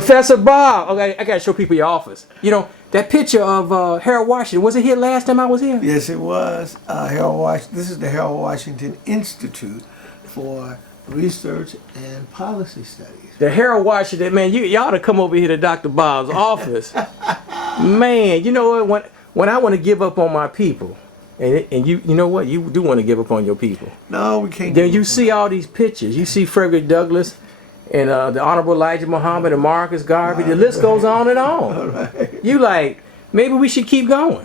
Professor Bob. Okay, I gotta show people your office. You know that picture of Harold Washington. Was it here last time I was here? Yes, it was. This is the Harold Washington Institute for Research and Policy Studies. The Harold Washington, man, y'all to come over here to Dr. Bob's office. Man, you know what? When I want to give up on my people, and you know what? You do want to give up on your people. No, we can't. Then you see all these pictures. You see Frederick Douglass and the Honorable Elijah Muhammad and Marcus Garvey. The list goes on and on. All right. You like, maybe we should keep going.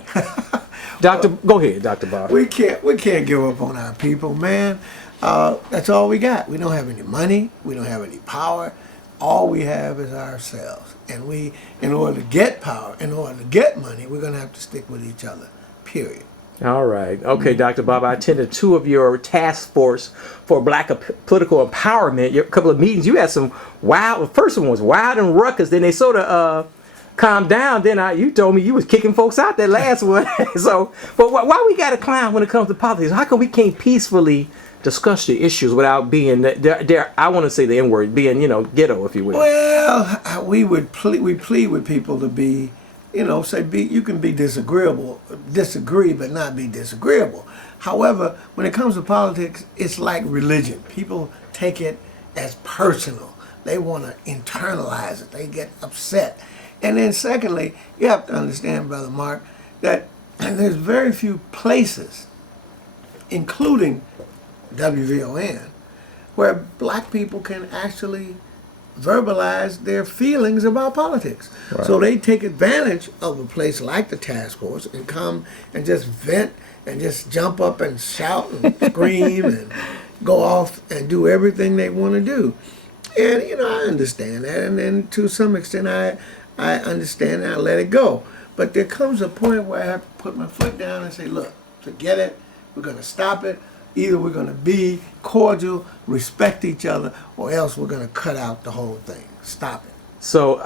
Go ahead, Dr. Bob. We can't give up on our people, man. That's all we got. We don't have any money. We don't have any power. All we have is ourselves. And we, in order to get power, in order to get money, we're going to have to stick with each other, period. All right. Okay, Dr. Bob, I attended 2 of your task force for black political empowerment. Your couple of meetings, you had some wild, the first one was wild and ruckus. Then they sort of calmed down. Then you told me you was kicking folks out that last one. So, but why we got to clown when it comes to politics? How come we can't peacefully discuss the issues without being there? I want to say the N word, being ghetto, if you will. Well, we plead with people to be, you can be disagree, but not be disagreeable. However, when it comes to politics, it's like religion. People take it as personal. They want to internalize it. They get upset. And then secondly, you have to understand, Brother Mark, that there's very few places, including WVON, where black people can actually verbalize their feelings about politics. Right. So they take advantage of a place like the task force and come and just vent and just jump up and shout and scream and go off and do everything they want to do. And, I understand that. And then to some extent, I understand and I let it go. But there comes a point where I have to put my foot down and say, look, forget it. We're going to stop it. Either we're going to be cordial, respect each other, or else we're going to cut out the whole thing. Stop it. So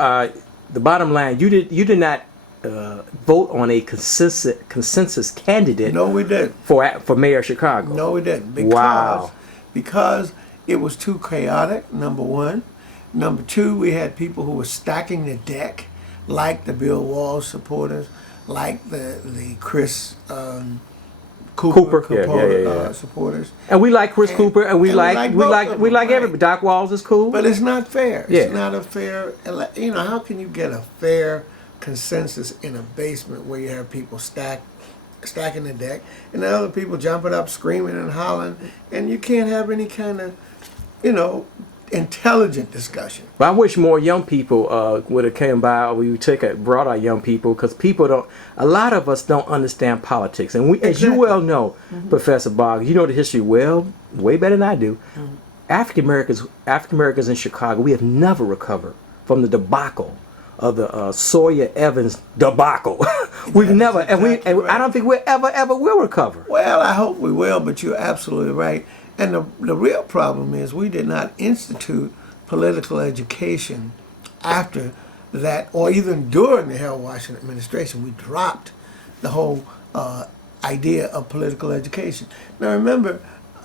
the bottom line, you did not vote on a consensus candidate. No, we didn't. For mayor of Chicago. No, we didn't. Because it was too chaotic, number one. Number two, we had people who were stacking the deck, like the Bill Walsh supporters, like the Chris Cooper supporters. And we like Chris Cooper, and we like everybody. Doc Walls is cool. But it's not fair. Yeah. It's not a fair. How can you get a fair consensus in a basement where you have people stacking the deck, and the other people jumping up, screaming and hollering, and you can't have any kind of, intelligent discussion. But I wish more young people would have came by, or we brought our young people, because a lot of us don't understand politics. And as you well know, Professor Boggs, you know the history way better than I do. African Americans in Chicago, we have never recovered from the debacle of the Sawyer Evans debacle. We've never, and I don't think we ever will recover. Well, I hope we will, but you're absolutely right. And the real problem is we did not institute political education after that, or even during the Harold Washington administration. We dropped the whole idea of political education. Now remember,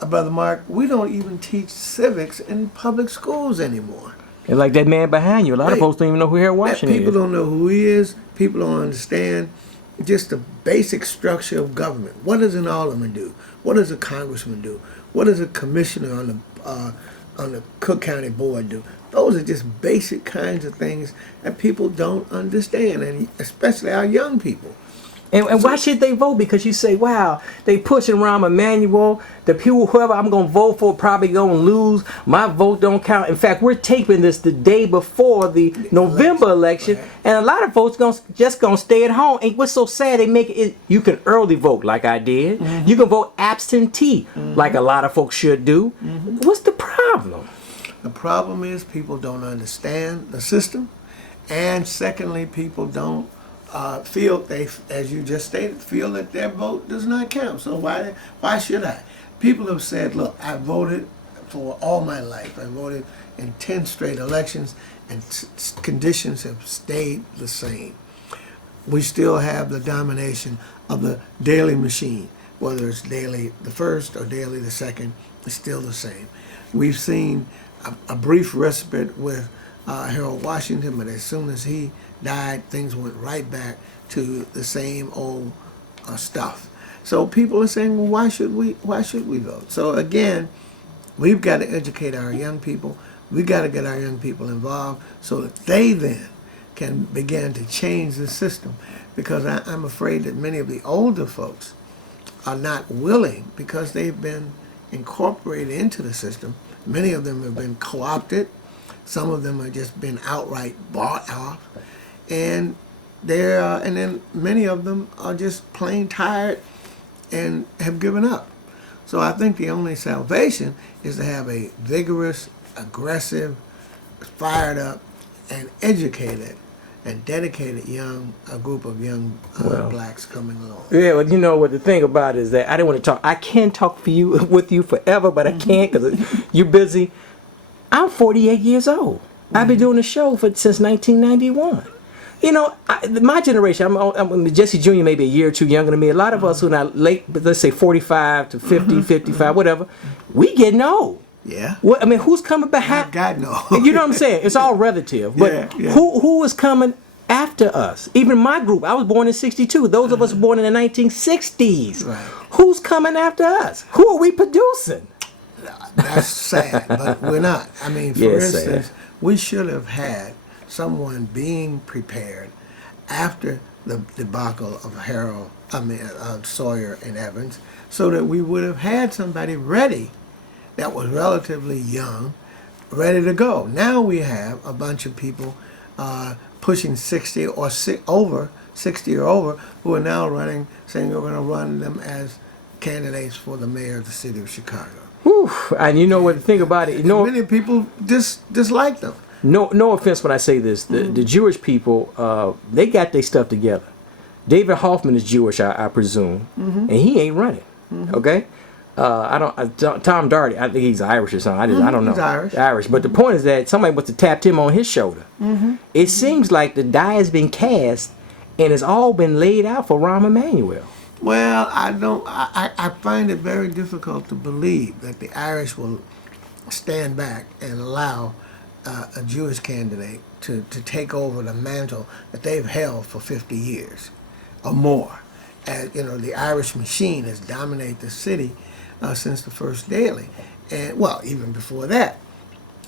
Brother Mark, we don't even teach civics in public schools anymore. And like that man behind you, a lot of folks don't even know who Harold Washington is. People don't know who he is. People don't understand just the basic structure of government. What does an alderman do? What does a congressman do? What does a commissioner on the Cook County Board do? Those are just basic kinds of things that people don't understand, and especially our young people. And why should they vote? Because you say, wow, they pushing around Emmanuel. The people, whoever I'm going to vote for, probably going to lose. My vote don't count. In fact, we're taping this the day before the November election. Right. And a lot of folks just going to stay at home. And what's so sad, they make it, you can early vote like I did. Mm-hmm. You can vote absentee like a lot of folks should do. Mm-hmm. What's the problem? The problem is people don't understand the system. And secondly, people don't as you just stated, feel that their vote does not count. So why should I? People have said, look, I voted for all my life. I voted in 10 straight elections, and conditions have stayed the same. We still have the domination of the daily machine. Whether it's daily the first or daily the second, it's still the same. We've seen a brief respite with Harold Washington, but as soon as he died, things went right back to the same old stuff. So people are saying, well, why should we vote? So again, we've got to educate our young people. We got to get our young people involved so that they then can begin to change the system. Because I'm afraid that many of the older folks are not willing because they've been incorporated into the system. Many of them have been co-opted. Some of them have just been outright bought off. And and then many of them are just plain tired and have given up. So I think the only salvation is to have a vigorous, aggressive, fired up, and educated and dedicated a group of young blacks coming along. Yeah, well, you know what the thing about it is that I didn't want to talk. I can talk with you forever, but I can't because you're busy. I'm 48 years old. I've been doing the show since 1991. You know, my generation, I'm Jesse Jr. maybe a year or two younger than me. A lot of us who are now late, let's say 45 to 50, 55, whatever, we getting old. Yeah. What, I mean, who's coming behind? God no. You know what I'm saying? It's all relative. But yeah. Who is coming after us? Even my group, I was born in 62. Those of us born in the 1960s. Right. Who's coming after us? Who are we producing? That's sad, but we're not. I mean, for instance, we should have had someone being prepared after the debacle of Sawyer and Evans, so that we would have had somebody ready that was relatively young, ready to go. Now we have a bunch of people pushing 60 or over 60 or over who are now running, saying we're going to run them as candidates for the mayor of the city of Chicago. Whew. And you know what the thing about it, many people dislike them. No offense when I say this. The Jewish people, they got their stuff together. David Hoffman is Jewish, I presume, and he ain't running. Okay, Tom Darty, I think he's Irish or something. I don't know. He's Irish. But the point is that somebody must have tapped him on his shoulder. It seems like the die has been cast, and it's all been laid out for Rahm Emanuel. Well, I find it very difficult to believe that the Irish will stand back and allow a Jewish candidate to take over the mantle that they've held for 50 years or more. As you know, the Irish machine has dominated the city since the first daily, and well, even before that.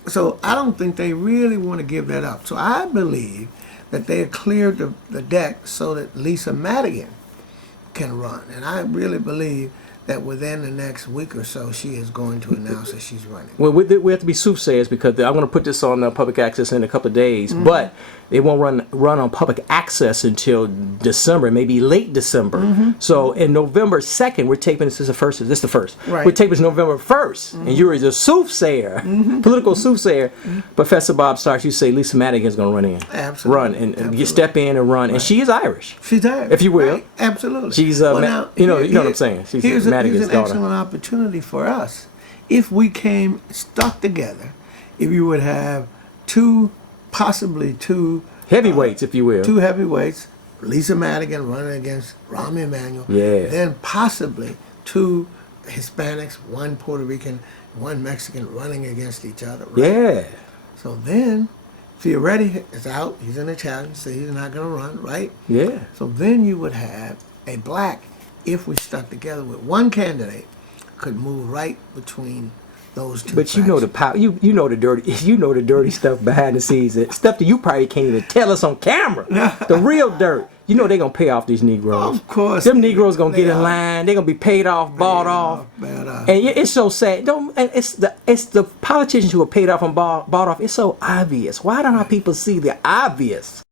So I don't think they really want to give that up. So I believe that they have cleared the deck so that Lisa Madigan can run, and I really believe that within the next week or so, she is going to announce that she's running. Well, we have to be soothsayers because I'm going to put this on public access in a couple of days, but they won't run on public access until December, maybe late December. So in November 2nd, we're taping this is the first. This is the first. Right. We're taping this November 1st, and you're the soothsayer, political soothsayer. Professor Bob Starks, you say Lisa Madigan's going to run in. Absolutely. Run and you step in and run, and she is Irish. She's Irish, if you will. Right. Absolutely. She's you know what I'm saying. She's Madigan's daughter. Excellent opportunity for us if we came stuck together. If you would have possibly two heavyweights, if you will, two heavyweights, Lisa Madigan running against Rahm Emanuel, then possibly two Hispanics, one Puerto Rican, one Mexican running against each other. Right? Yeah. So then Fioretti is out. He's an Italian, so he's not going to run, right? Yeah. So then you would have a black, if we stuck together with one candidate, could move right between those two. But you know the power. You know the dirty stuff behind the scenes. Stuff that you probably can't even tell us on camera. The real dirt. You know they're gonna pay off these Negroes. Of course. Them Negroes gonna get in line. They're gonna be paid off, bought off. And it's so sad. It's the politicians who are paid off and bought off. It's so obvious. Why don't our people see the obvious?